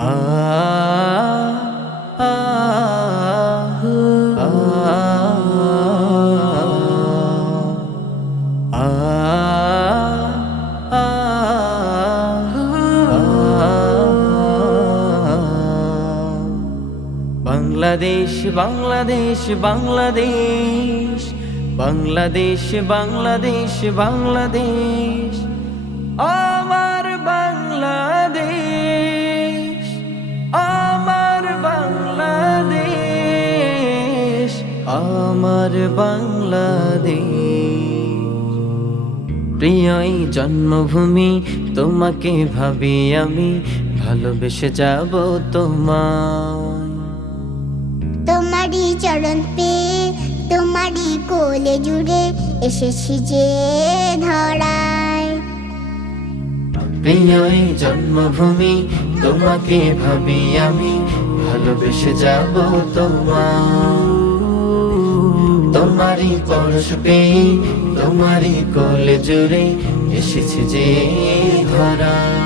আ আ আ বাংলাদেশ বাংলাদেশ বাংলাদেশ বাংলাদেশ বাংলাদেশ বাংলাদেশ আমার বাংলাদেশ আমার বাংলাদেশ আমার বাংলাদেশ প্রিয় এই জন্মভূমি তোমাকে ভাবি আমি ভালোবেসে যাব তোমায় তোমারই চরণ পেয়ে তোমারই কোলে জুড়ে এসেছি যে ধরায়। প্রিয় এই জন্মভূমি তোমাকে ভাবি আমি ভালোবেসে যাব তোমায় তোমারই পরশ পেয়ে তোমারই কোলে জুড়ে এসেছি যে ধরায়।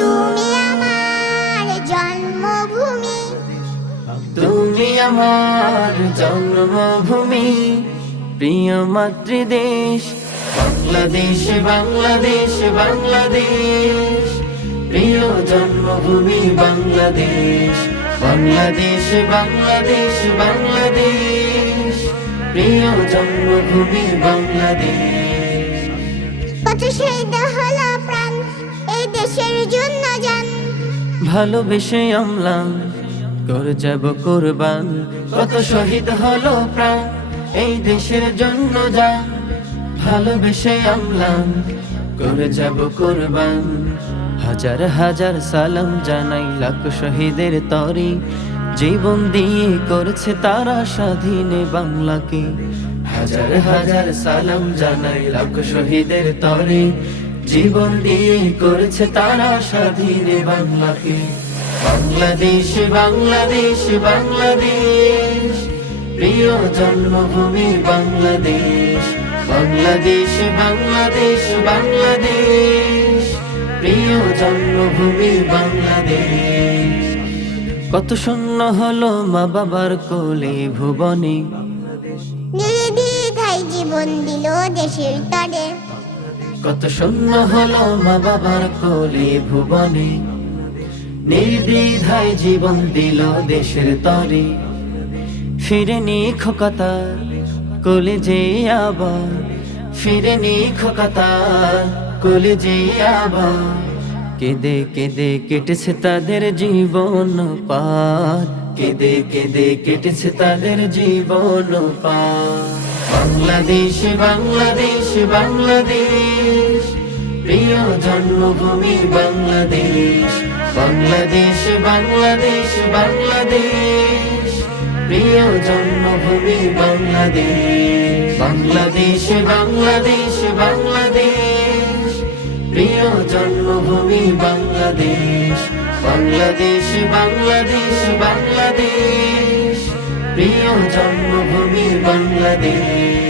তুমি আমার জন্মভূমি, তুমি আমার জন্মভূমি, প্রিয় মাতৃদেশ বাংলাদেশ বাংলাদেশ বাংলাদেশ, প্রিয় জন্মভূমি বাংলাদেশ বাংলাদেশ বাংলাদেশ বাংলাদেশ, প্রিয় জন্মভূমি বাংলাদেশ। কত শহীদ হলো প্রাণ এই দেশের জন্য জান, ভালোবেসে আমলাম করে যাব কুরবান, কত শহীদ হলো প্রাণ এই দেশের জন্য যান, ভালোবেসে আমলাম করে যাব কুরবান। হাজার হাজার সালাম জানাই লাখ শহীদের তরে, জীবন দিয়ে করেছে তারা স্বাধীনে বাংলাকে। হাজার হাজার সালাম জানাই লাখ শহীদের তরে, জীবন দিয়ে করেছে তারা স্বাধীনে বাংলাকে। বাংলাদেশ বাংলাদেশ বাংলাদেশ, প্রিয় জন্মভূমি বাংলাদেশ বাংলাদেশ বাংলাদেশ বাংলাদেশ, প্রিয় জন্মভূমি বাংলাদেশ। কত শূন্য হলো মা বাবার কোলে ভুবনে, নির্দ্বিধায় জীবন দিল দেশের তরে। কত শূন্য হলো মা বাবার কোলে ভুবনে, নির্দ্বিধায় জীবন দিল দেশের তরে। ফিরেনি খোকাতা কোলে যে আবার, ফিরেনি খোকাতা কোলে যে আবার, কেঁদে কেঁদে কেটেছে তাদের জীবন পার, কেঁদে কেঁদে কেটেছে তাদের জীবন পার। বাংলাদেশ বাংলাদেশ বাংলাদেশ, প্রিয় জন্মভূমি বাংলাদেশ বাংলাদেশ বাংলাদেশ বাংলাদেশ, প্রিয় জন্মভূমি বাংলাদেশ বাংলাদেশ বাংলাদেশ বাংলাদেশ, প্রিয় জন্মভূমি বাংলাদেশ বাংলাদেশ বাংলাদেশ বাংলাদেশ, প্রিয় জন্মভূমি বাংলাদেশ।